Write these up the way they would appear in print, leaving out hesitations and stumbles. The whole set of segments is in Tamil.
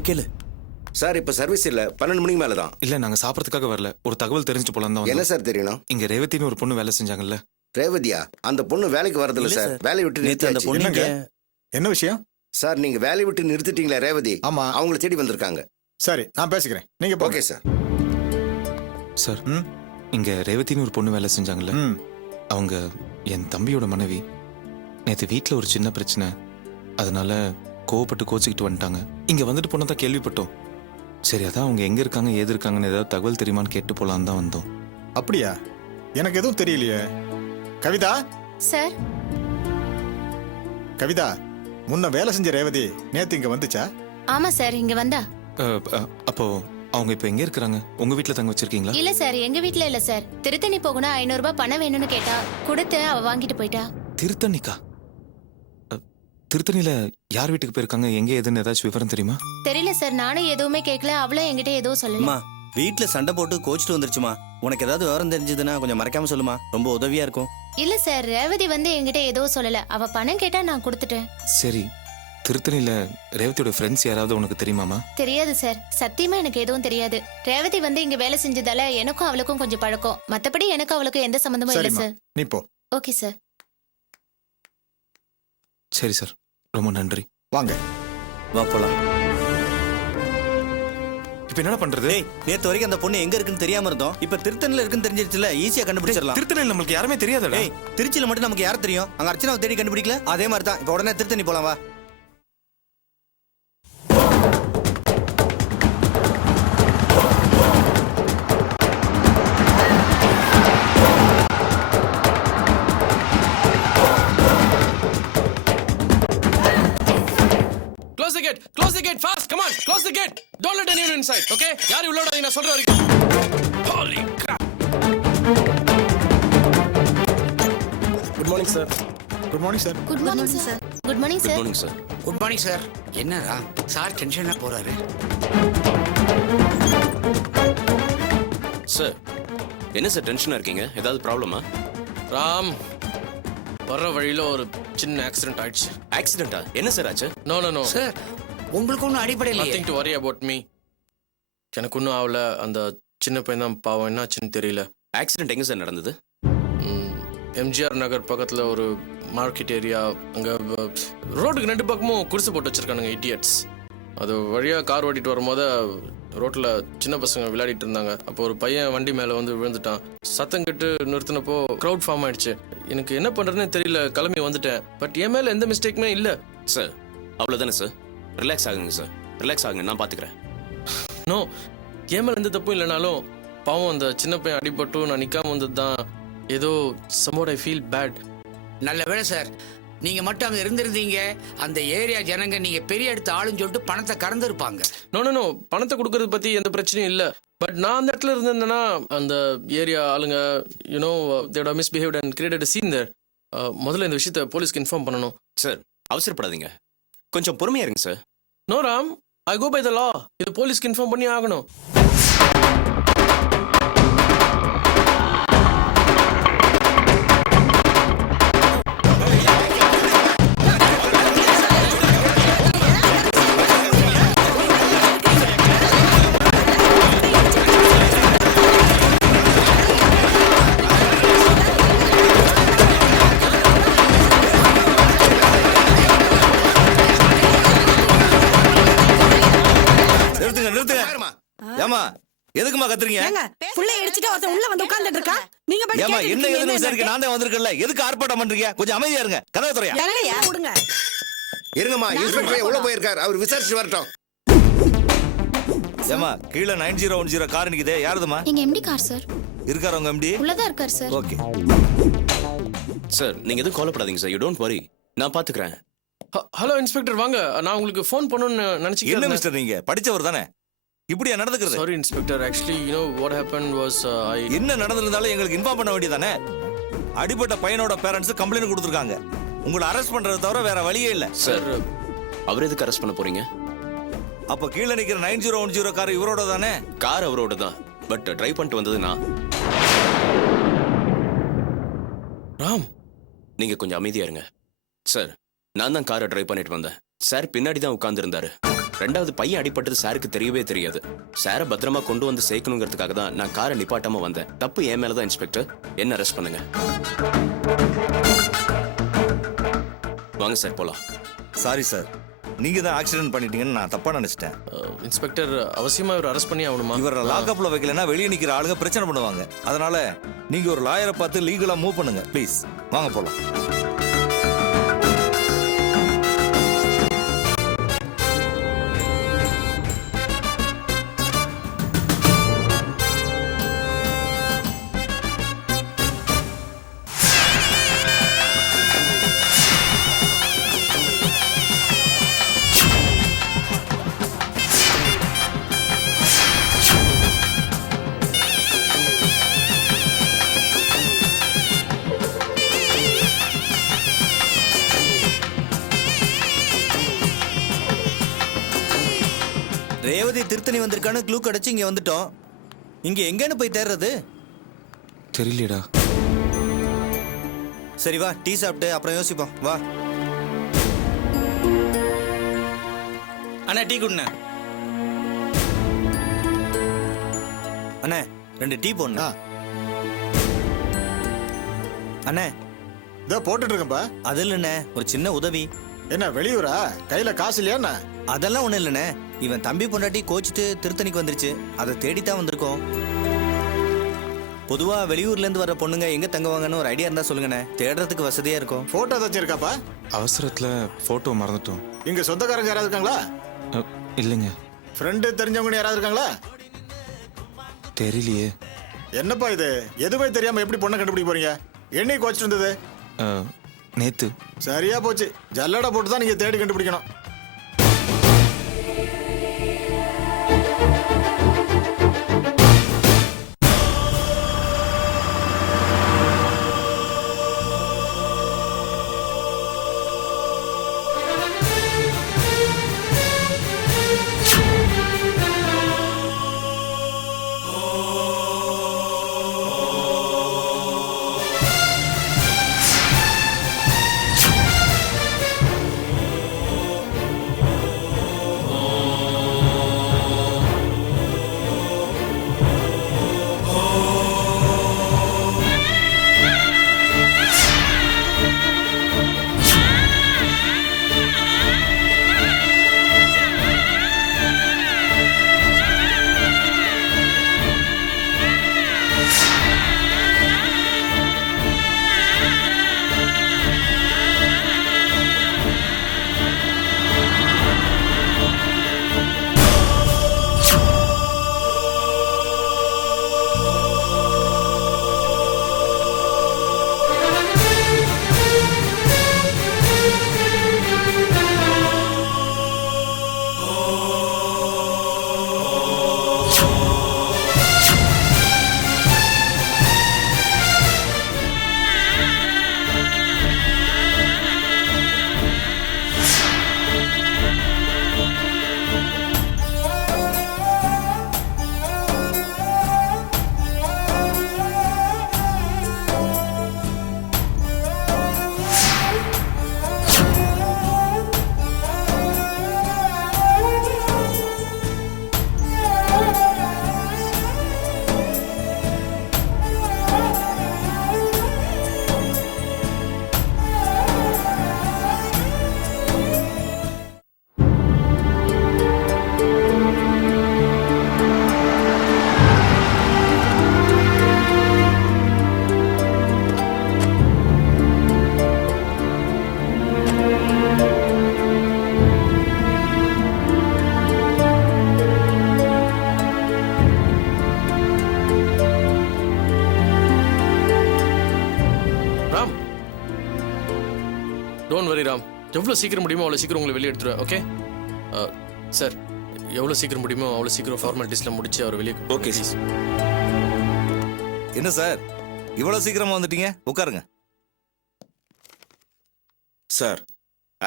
போய் கேளு. சார் இப்ப சர்வீஸ் இல்ல, 12 மணிக்கு மேல தான். இல்ல நாங்க சாப்பிடறதுக்காக வரல, ஒரு தகவல் தெரிஞ்சுட்டு போலாம் தான் என்ன வந்தோம். சார் தெரியணும்? இங்க ரேவதின்னு ஒரு பொண்ணு வேலை செஞ்சாங்கல்ல. ரேவதியா? அந்த பொண்ணு வேலைக்கு வரதில்ல இல்ல சார், சார். வேலையை விட்டு நேத்து அந்த நிறுத்தியாச்சு. பொண்ணு என்னங்க? என்ன விஷயம்? சார் நீங்க வேலையை விட்டு நிறுத்திட்டீங்களா ரேவதி? ஆமா. அவங்கள தேடி வந்திருக்காங்க. சரி, நான் பேசிக்கிறேன். நீங்க போங்க. Okay sir. சார் ம். இங்க ரேவதின்னு ஒரு பொண்ணு வேலை செஞ்சாங்கல்ல. ம். அவங்க என் தம்பியோட மனைவி. நேத்து வீட்ல ஒரு சின்ன பிரச்சனை, அதனால கோவப்பட்டு கோச்சிக்கிட்டு வந்துட்டாங்க. இங்க வந்துட்டு போனதான் கேள்விப்பட்டோம். சரி, அதான் அவங்க எங்க இருக்காங்க ஏது இருக்காங்கன்னு ஏதாவது தகவல் தெரியுமான்னு கேட்டு போலான்னு தான் வந்தோம். அப்படியா? எனக்கு எதுவும் தெரியலையே. கவிதா, சார். கவிதா, முன்ன வேலை செஞ்ச ரேவதி நேத்து இங்க வந்துச்சா? ஆமா சார், இங்க வந்தா. அப்போ அவங்க இப்ப எங்க இருக்கிறாங்க? உங்க வீட்ல தங்க வச்சிருக்கீங்களா? இல்ல சார், எங்க வீட்ல இல்ல சார். திருத்தணி போகணும், 500 ரூபாய் பணம் வேணும்னு கேட்டா, கொடுத்து அவ வாங்கிட்டு போயிட்டா. திருத்தணிக்கா? திருத்தணியில யார் வீட்டுக்கு போயிருக்காங்க, எங்க ஏதுன்னு ஏதாச்சும் விவரம் தெரியுமா? தெரியல சார், நானும் எதுவுமே கேட்கல, அவளும் என்கிட்ட எதுவும் சொல்லல. அம்மா, வீட்ல சண்டை போட்டு கோச்சிட்டு வந்துருச்சுமா. உனக்கு ஏதாவது விவரம் தெரிஞ்சதுன்னா கொஞ்சம் மறைக்காம சொல்லுமா, ரொம்ப உதவியா இருக்கும். இல்ல சார், ரேவதி வந்து என்கிட்ட எதுவும் சொல்லல. அவ பணம் கேட்டா நான் கொடுத்துட்டேன். சரி, திருத்தணியில ரேவதியோட ஃப்ரெண்ட்ஸ் யாராவது உனக்கு தெரியுமாமா? தெரியாது சார், சத்தியமா எனக்கு எதுவும் தெரியாது. ரேவதி வந்து இங்க வேலை செஞ்சதால எனக்கும் அவளுக்கும் கொஞ்சம் பழக்கம். மத்தபடி எனக்கு அவளுக்கும் எந்த சம்பந்தமும் இல்ல சரிம்மா, சார். நீ போ. Okay sir. சரி சார், ரொம்ப நன்றி. வாங்க. வா போலாம். இப்ப என்ன பண்றது? டேய், நேத்து வரைக்கும் அந்த பொண்ணு எங்க இருக்குன்னு தெரியாம இருந்தோம். இப்ப திருத்தணில இருக்குன்னு தெரிஞ்சிருச்சுல, ஈஸியா கண்டுபிடிச்சிடலாம். திருத்தணியில நமக்கு யாருமே தெரியாதடா. டேய், திருச்சியில மட்டும் நமக்கு யார் தெரியும்? அங்க அர்ச்சனாவை தேடி கண்டுபிடிக்கல, அதே மாதிரி தான் இப்ப உடனே திருத்தணி போலாம். வா. Close the gate! Close the gate fast! Come on! Close the gate! Don't let anyone inside, okay? யார் உள்ளோட நான் சொல்ற வரைக்கும். Holy crap! Good morning sir. Good morning sir. Good morning sir. Good morning sir. Morning sir. Good morning sir. என்னடா சார் டென்ஷனா போறாரு? சார் என்ன சார் டென்ஷனா இருக்கீங்க? ஏதாவது ப்ராப்ளமா? ராம், வர்ற வழியில ஒரு சின்ன ஆக்சிடென்ட் ஆயிடுச்சு. ஆக்சிடென்ட்டா? என்ன சார் ஆச்சு? நோ நோ நோ, சார் உங்களுக்கு ஒன்றும் அடிப்படை இல்லையே. nothing to worry about me. எனக்கு ஒன்றும் ஆகல. அந்த சின்ன பையன் தான் பாவம், என்னாச்சுன்னு தெரியல. ஆக்சிடென்ட் எங்க சார் நடந்தது? எம்ஜிஆர் நகர் பக்கத்துல ஒரு மார்க்கெட் ஏரியா. அங்க ரோட்டுக்கு 2 பக்கமும் குடிசை போட்டு வச்சிருக்கானுங்க இடியட்ஸ். அது வழியா கார் ஓட்டிட்டு வரும்போது ரோட்ல சின்ன பசங்க விளையாடிட்டு இருந்தாங்க. அப்போ ஒரு பையன் வண்டி மேல வந்து விழுந்துட்டான். சத்தம் கட்டு நிறுத்தினப்போ க்ரௌட் ஃபார்ம் ஆயிடுச்சு. எனக்கு என்ன பண்றதுன்னு தெரியல, கிளம்பி வந்துட்டேன். பட் என் மேல எந்த மிஸ்டேக்குமே இல்ல. சார் அவ்வளவுதானே சார்? ரிலாக்ஸ் ஆகுங்க சார், ரிலாக்ஸ் ஆகுங்க, நான் பாத்துக்கிறேன். நோ, என் மேல எந்த தப்பும் இல்லைனாலும் பாவம் அந்த சின்ன பையன் அடிபட்டு நான் நிக்காம வந்தது தான் ஏதோ சம்வாட் ஐ ஃபீல் பேட். நல்ல வேளை சார், நீங்க மட்டும் அங்க இருந்திருந்தீங்க, அந்த ஏரியா ஜனங்க நீங்க பெரிய இடத்து ஆளுன்னு சொல்லிட்டு பணத்தை கறந்து இருப்பாங்க. நோ நோ நோ, பணத்தை கொடுக்கறது பத்தி எந்த பிரச்சனையும் இல்ல. பட் நான் அந்த இடத்துல இருந்தேன்னா அந்த ஏரியா ஆளுங்க you know they would have misbehaved and created a scene there. முதல்ல இந்த விஷயத்தை போலீஸ்க்கு இன்ஃபார்ம் பண்ணணும். சார் அவசரப்படாதீங்க, கொஞ்சம் பொறுமையா இருங்க sir. No Ram, I go by the law. இது போலீஸ்க்கு இன்ஃபார்ம் பண்ணி ஆகணும். நிறுத்துங்க நிறுத்துங்க. ஏமா எதுக்குமா கத்துறீங்க? ஏங்க புள்ளை இடிச்சிட்டு ஒருத்தன் உள்ள வந்து உட்கார்ந்துட்டு இருக்கா. நீங்க பாட்டு ஏமா கேட்டுட்டு என்ன இருக்கீங்க, எதுன்னு விசாரிக்க என்னன்னு? நான் தான் வந்திருக்கேன்ல, எதுக்கு ஆர்ப்பாட்டம் பண்றீங்க? கொஞ்சம் அமைதியா இருங்க, கதவை துறையா. என்னய்யா, கொடுங்க. இருங்கம்மா, இன்ஸ்பெக்டர் உள்ள போயிருக்கார், அவர் விசாரிச்சு வரட்டும். ஏமா கீழே 9010 கார் நிக்குதே, யாருதுமா? எங்க எம்டி கார் சார். இருக்காரு உங்க எம்டி? உள்ளதா இருக்கார் சார். ஓகே சார் நீங்க எதுவும் கவலைப்படாதீங்க சார், யூ டோன்ட் வரி, நான் பாத்துக்கிறேன். ஹலோ இன்ஸ்பெக்டர், வாங்க. நான் உங்களுக்கு ஃபோன் பண்ணணும்னு என்ன நினைச்சிக்கிறேன். மிஸ்டர் நீங்க படிச்சவர் தானே, இப்படியா நடந்துக்கிறது? Sorry inspector, actually you know what happened was என்ன நடந்திருந்தாலும் எங்களுக்கு இன்ஃபார்ம் பண்ண வேண்டியதானே. அடிபட்ட பையனோட பேரண்ட்ஸ் கம்ப்ளைண்ட் கொடுத்துருக்காங்க. உங்களை அரெஸ்ட் பண்றதை தவிர வேற வழியே இல்ல. சார் அவர் எதுக்கு அரெஸ்ட் பண்ண போறீங்க? அப்ப கீழே நிக்கிற 9010 கார் இவரோட தானே? கார் அவரோட தான், பட் டிரைவ் பண்ணிட்டு வந்தது நான். ராம், நீங்க கொஞ்சம் அமைதியா இருங்க சார். நான் தான் காரை டிரைவ் பண்ணிட்டு வந்தேன். சார் பின்னாடி தான் உட்கார்ந்து இருந்தாரு. ரெண்டாவது பையன் அடிபட்டது சாருக்கு தெரியவே தெரியாது. சாரை பத்திரமா கொண்டு வந்து சேர்க்கணுங்கிறதுக்காக தான் நான் காரை நிப்பாட்டாம வந்தேன். தப்பு என் மேலதான் இன்ஸ்பெக்டர், என்ன அரெஸ்ட் பண்ணுங்க. வாங்க சார் போலாம். சாரி சார், நீங்க தான் ஆக்சிடென்ட் பண்ணிட்டீங்கன்னு நான் தப்பா நினைச்சிட்டேன். இன்ஸ்பெக்டர் அவசியமா இவர் அரெஸ்ட் பண்ணி ஆகணுமா? இவரை லாக்அப்ல வைக்கலன்னா வெளியே நிக்கிற ஆளுங்க பிரச்சனை பண்ணுவாங்க. அதனால நீங்க ஒரு லாயரை பார்த்து லீகலா மூவ் பண்ணுங்க ப்ளீஸ். வாங்க போலாம். ரேவதி திருத்தணி வந்திருக்கான்னு க்ளூ கிடைச்சு இங்க வந்துட்டோம். இங்க எங்கன்னு போய் தேடுறது? தெரியலடா. சரி வா, டீ சாப்பிட்டு அப்புறம் யோசிப்போம். வா அண்ணா, டீ குடுண்ணே. அண்ணே 2 டீ போடணும். அண்ணே இதோ போட்டுட்டு இருக்கேன்பா. அது இல்லைண்ணே, ஒரு சின்ன உதவி. என்ன வெளியூரா? கையில காசு இல்லையா என்ன? அதெல்லாம் ஒண்ணும் இல்லைண்ணே, இவன் தம்பி பொண்டாட்டி கோச்சிட்டு திருத்தணிக்கு வந்துருச்சு, அதை தேடித்தான் வந்திருக்கோம். பொதுவா வெளியூர்ல இருந்து வர பொண்ணுங்க எங்க தங்குவாங்கன்னு ஒரு ஐடியா இருந்தா சொல்லுங்கண்ணே, தேடுறதுக்கு வசதியா இருக்கும். போட்டோ ஏதாச்சும் இருக்காப்பா? அவசரத்துல போட்டோ மறந்துட்டோம். இங்க சொந்தக்காரங்க யாராவது இருக்காங்களா? இல்லைங்க. ஃப்ரெண்டு தெரிஞ்சவங்க யாராவது இருக்காங்களா? தெரியலையே. என்னப்பா இது, எதுவுமே தெரியாம எப்படி பொண்ணை கண்டுபிடிக்க போறீங்க? என்னைக்கு கோச்சிட்டு இருந்தது? நேத்து. சரியா போச்சு, ஜல்லடை போட்டு தான் நீங்க தேடி கண்டுபிடிக்கணும். டோன்ட் வரி ராம், எவ்வளோ சீக்கிரம் முடியுமோ அவ்வளோ சீக்கிரம் உங்களை வெளியே எடுத்துருவேன். ஓகே சார், எவ்வளோ சீக்கிரம் முடியுமோ அவ்வளோ சீக்கிரம் ஃபார்மாலிட்டிஸ்லாம் முடிச்சு அவர் வெளியே. Okay sir. என்ன சார் இவ்வளவு சீக்கிரமா வந்துட்டீங்க? உட்காருங்க. சார்,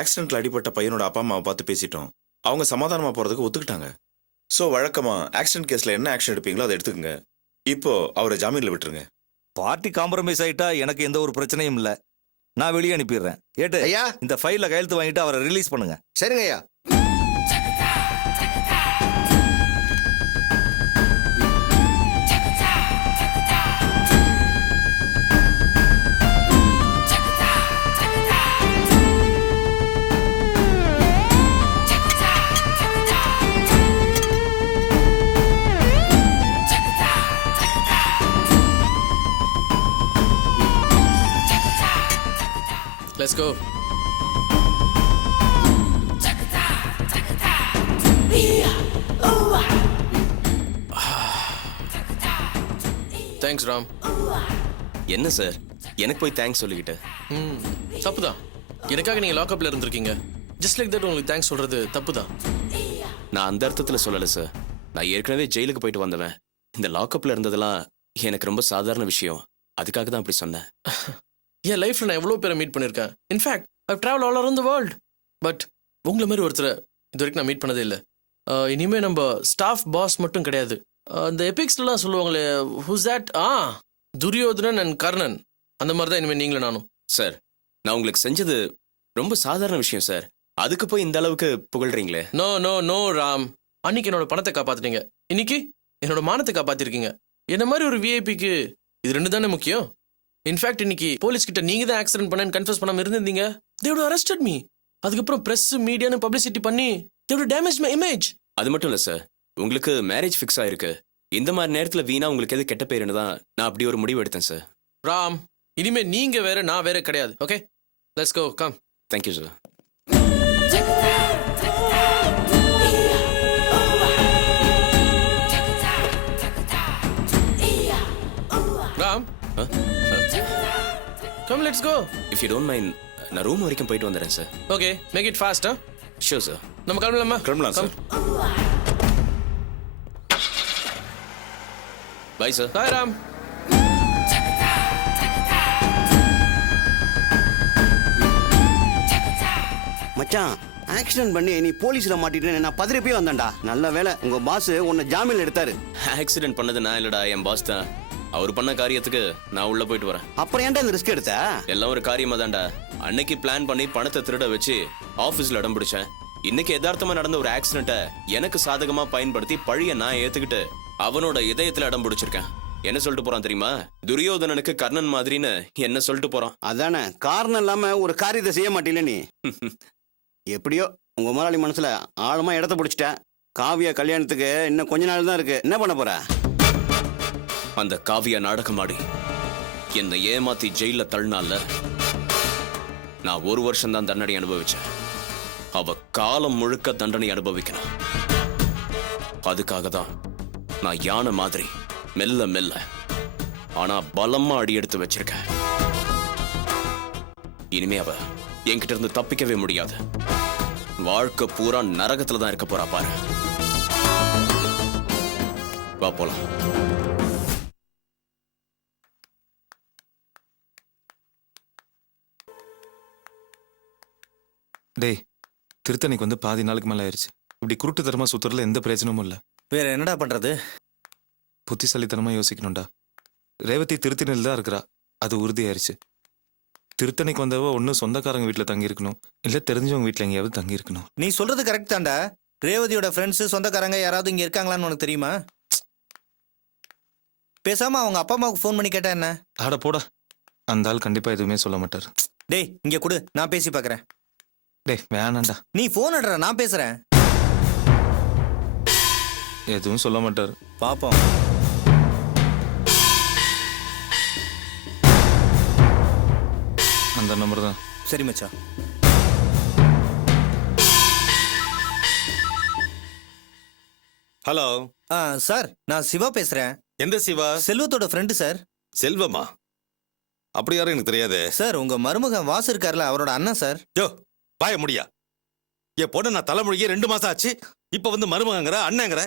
ஆக்சிடென்ட்ல அடிபட்ட பையனோட அப்பா அம்மாவை பார்த்து பேசிட்டோம். அவங்க சமாதானமா போறதுக்கு ஒத்துக்கிட்டாங்க. ஸோ வழக்கமா ஆக்சிடென்ட் கேஸ்ல என்ன ஆக்ஷன் எடுப்பீங்களோ அதை எடுத்துக்கங்க. இப்போ அவரை ஜாமீன்ல விட்டுருங்க. பார்ட்டி காம்ப்ரமைஸ் ஆயிட்டா எனக்கு எந்த ஒரு பிரச்சனையும் இல்ல. நான் வெளியே அனுப்பிடுறேன். ஏட்டு ஐயா, இந்த ஃபைல்ல கையெழுத்து வாங்கிட்டு அவரை ரிலீஸ் பண்ணுங்க. சரிங்க ஐயா. Let's go. தேங்க்ஸ் ராம். என்ன சார் எனக்கு போய் தேங்க்ஸ் சொல்லிக்கிட்டு? தப்புதான். எனக்காக நீங்க லாக்அப்ல இருந்திருக்கீங்க. ஜஸ்ட் லைக் தட் உங்களுக்கு தேங்க்ஸ் சொல்றது தப்புதான். நான் அந்த அர்த்தத்தில் சொல்லலை சார். நான் ஏற்கனவே ஜெயிலுக்கு போயிட்டு வந்தவன். இந்த லாக்அப்ல இருந்ததெல்லாம் எனக்கு ரொம்ப சாதாரண விஷயம். அதுக்காக தான் அப்படி சொன்னேன். என் லைஃப்ல நான் எவ்வளோ பேரை மீட் பண்ணியிருக்கேன். In fact I travel all around the world. But உங்களை மாதிரி ஒருத்தரை இது வரைக்கும் நான் மீட் பண்ணதே இல்லை. இனிமே நம்ம ஸ்டாஃப் பாஸ் மட்டும் கிடையாது. இந்த எபிக்ஸ்லாம் சொல்லுவாங்களே, who's that? Duryodhana and Karna. அந்த மாதிரி தான் இனிமேல் நீங்களும் நானும். சார் நான் உங்களுக்கு செஞ்சது ரொம்ப சாதாரண விஷயம் சார். அதுக்கு போய் இந்த அளவுக்கு புகழ்றீங்களே. No no no Ram. அன்னைக்கு என்னோட பணத்தை காப்பாத்துனீங்க. இன்னைக்கு என்னோட மானத்தை காப்பாத்திருக்கீங்க. என்ன மாதிரி ஒரு விஐபிக்கு இது ரெண்டு தானே முக்கியம். இன்ஃபேக்ட் இன்னைக்கு போலீஸ் கிட்ட நீங்க தான் ஆக்சிடென்ட் பண்ணேன்னு கன்ஃபர்ஸ் பண்ணாம இருந்திருந்தீங்க. they would have arrested me. அதுக்கப்புறம் பிரஸ் மீடியான்னு பப்ளிசிட்டி பண்ணி they would have damaged my image. அது மட்டும் இல்லை சார், உங்களுக்கு மேரேஜ் ஃபிக்ஸ் ஆயிருக்கு. இந்த மாதிரி நேரத்தில் வீணா உங்களுக்கு எது கெட்ட பேருன்னு தான் நான் அப்படி ஒரு முடிவு எடுத்தேன் சார். ராம், இனிமே நீங்க வேற நான் வேற கிடையாது. Okay, let's go. Come. Thank you sir. Ram, come let's go. If you don't mind நான் ரூம் வரைக்கும் போயிட்டு வந்துடுறேன் சார். Okay, make it fast. Sure sir. நம்ம கிளம்பலாமா? கிளம்பலாம் சார். Bye sir. பாய் ராம். மச்சான், ஆக்சிடென்ட் பண்ணி நீ போலீஸ்ல மாட்டிட்டு நான் பதறி போய் வந்தேன்டா. நல்ல வேலை உங்க பாஸ் உன்னை ஜாமீன் எடுத்தாரு. ஆக்சிடென்ட் பண்ணது நான் இல்லடா, என் பாஸ் தான். அவர் பண்ண காரியத்துக்கு நான் உள்ள போயிட்டு வரேன். அப்புறம் ஏன்டா இந்த ரிஸ்க் எடுத்த? எல்லாம் ஒரு காரியமா தான்டா. அன்னைக்கு பிளான் பண்ணி பணத்தை திருட வச்சு ஆபீஸ்ல இடம் பிடிச்சேன். இன்னைக்கு யதார்த்தமா நடந்த ஒரு ஆக்சிடென்ட்டை எனக்கு சாதகமா பயன்படுத்தி பழிய நான் ஏத்துக்கிட்டு அவனோட இதயத்துல இடம் பிடிச்சிருக்கேன். என்ன சொல்லிட்டு போறான் தெரியுமா? துரியோதனனுக்கு கர்ணன் மாதிரின்னு என்ன சொல்லிட்டு போறான். அதானே, காரணம் இல்லாம ஒரு காரியத்தை செய்ய மாட்டீல நீ. எப்படியோ உங்க முதலாளி மனசுல ஆழமா இடத்த பிடிச்சிட்ட. காவியா கல்யாணத்துக்கு இன்னும் கொஞ்ச நாள் தான் இருக்கு. என்ன பண்ண போற? அந்த காவியா நாடகமாடி என்னை ஏமாத்தி ஜெயில தள்ளினால நான் 1 வருஷம் தான் தண்டனை அனுபவிச்சேன். அவ காலம் முழுக்க தண்டனை அனுபவிக்கணும். அதுக்காக தான் நான் யானை மாதிரி மெல்ல மெல்ல ஆனா பலமா அடி எடுத்து வச்சிருக்கேன். இனிமே அவ என்கிட்ட இருந்து தப்பிக்கவே முடியாது. வாழ்க்கை பூரா நரகத்துல தான் இருக்க போறா பாரு. வா போலாம். டேய், திருத்தணிக்கு வந்து பாதி நாளுக்கு மேலே ஆயிடுச்சு. இப்படி குருட்டுத்தனமா சுத்துறதுல எந்த பிரச்சனையும் இல்லை. வேற என்னடா பண்றது? புத்திசாலித்தனமா யோசிக்கணும்டா. ரேவதி திருத்தணியில் தான் இருக்கிறா, அது உறுதியாயிருச்சு. திருத்தணிக்கு வந்தவ ஒன்று சொந்தக்காரங்க வீட்டில் தங்கியிருக்கணும், இல்லை தெரிஞ்சவங்க வீட்டில் எங்கேயாவது தங்கியிருக்கணும். நீ சொல்றது கரெக்ட் தான்டா. ரேவதியோட ஃப்ரெண்ட்ஸ் சொந்தக்காரங்க யாராவது இங்க இருக்காங்களான்னு உனக்கு தெரியுமா? பேசாம அவங்க அப்பா அம்மாவுக்கு ஃபோன் பண்ணி கேட்டா என்ன? ஆட போடா, அந்த ஆள் கண்டிப்பா எதுவுமே சொல்ல மாட்டார். டேய் இங்க கொடு, நான் பேசி பார்க்கறேன். டேய் வேணாண்டா, நீ ஃபோன் அடுற, நான் பேசுறேன். எதுவும் சொல்ல மாட்டார். பாப்போம். அந்த நம்பர் தான். சரி மச்சான். ஹலோ சார், நான் சிவா பேசுறேன். எந்த சிவா? செல்வத்தோட ஃப்ரெண்டு சார். செல்வமா? அப்படி யாரும் எனக்கு தெரியாது சார். உங்க மருமகன் வாசு இருக்கார்ல, அவரோட அண்ணன் சார். யோ பாய முடியா? என் பொண்ணு நான் தலைமொழியே 2 மாசம் ஆச்சு. இப்ப வந்து மருமகங்கிற அண்ணங்கிற